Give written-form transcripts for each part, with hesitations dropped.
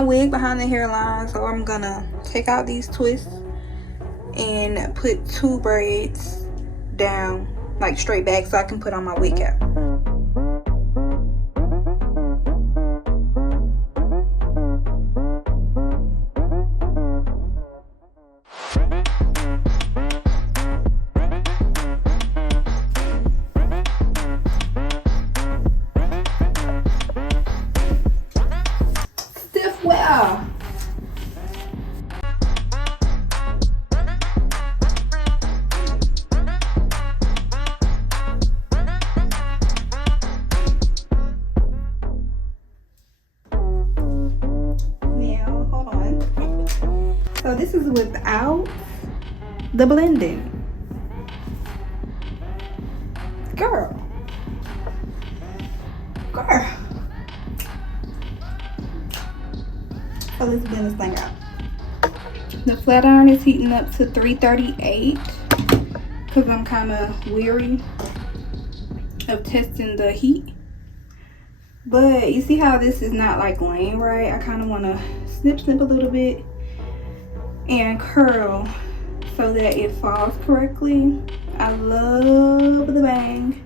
my wig behind the hairline, so I'm gonna take out these twists and put 2 braids down, like straight back, so I can put on my wig cap. Stiff wear. So this is without the blending. Girl. So let's blend this thing out. The flat iron is heating up to 338 because I'm kind of weary of testing the heat. But you see how this is not like laying right? I kind of want to snip a little bit and curl so that it falls correctly. I love the bang.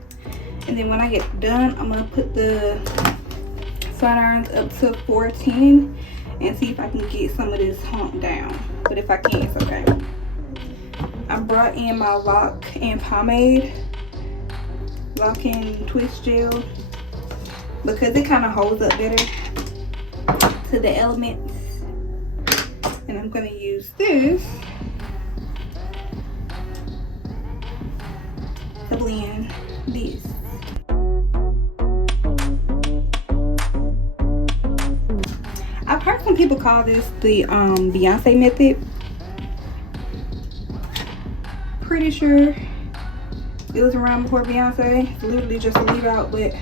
And then when I get done, I'm gonna put the flat irons up to 410 and see if I can get some of this hump down. But if I can't, it's okay. I brought in my lock and pomade, lock and twist gel, because it kind of holds up better to the elements. And I'm gonna use this to blend this. I've heard some people call this the Beyoncé method. Pretty sure it was around before Beyoncé. It's literally just a leave out, but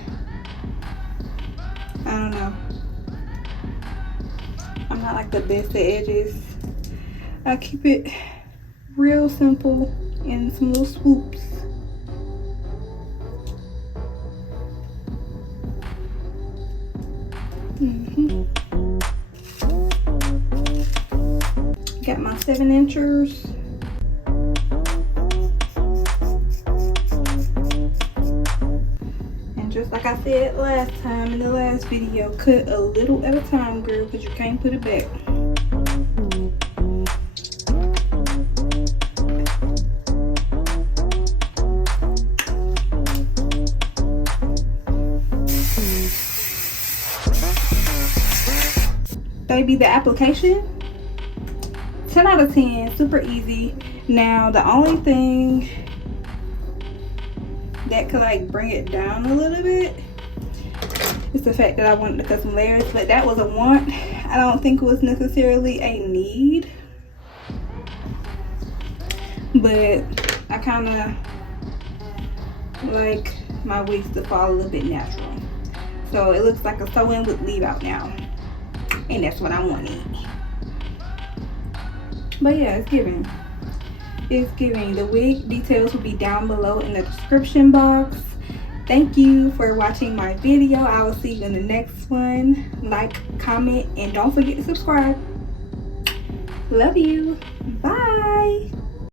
I don't know. I'm not like the best at edges. I keep it real simple in some little swoops. Got my 7-inchers. And just like I said last time in the last video, cut a little at a time, girl, because you can't put it back. Baby, the application, 10 out of 10, super easy. Now the only thing that could like bring it down a little bit is the fact that I wanted to cut some layers, but that was a want. I don't think it was necessarily a need, but I kind of like my wigs to fall a little bit natural, so it looks like a sew-in with leave out now. And that's what I wanted. But yeah, it's giving. It's giving. The wig details will be down below in the description box. Thank you for watching my video. I will see you in the next one. Like, comment, and don't forget to subscribe. Love you. Bye.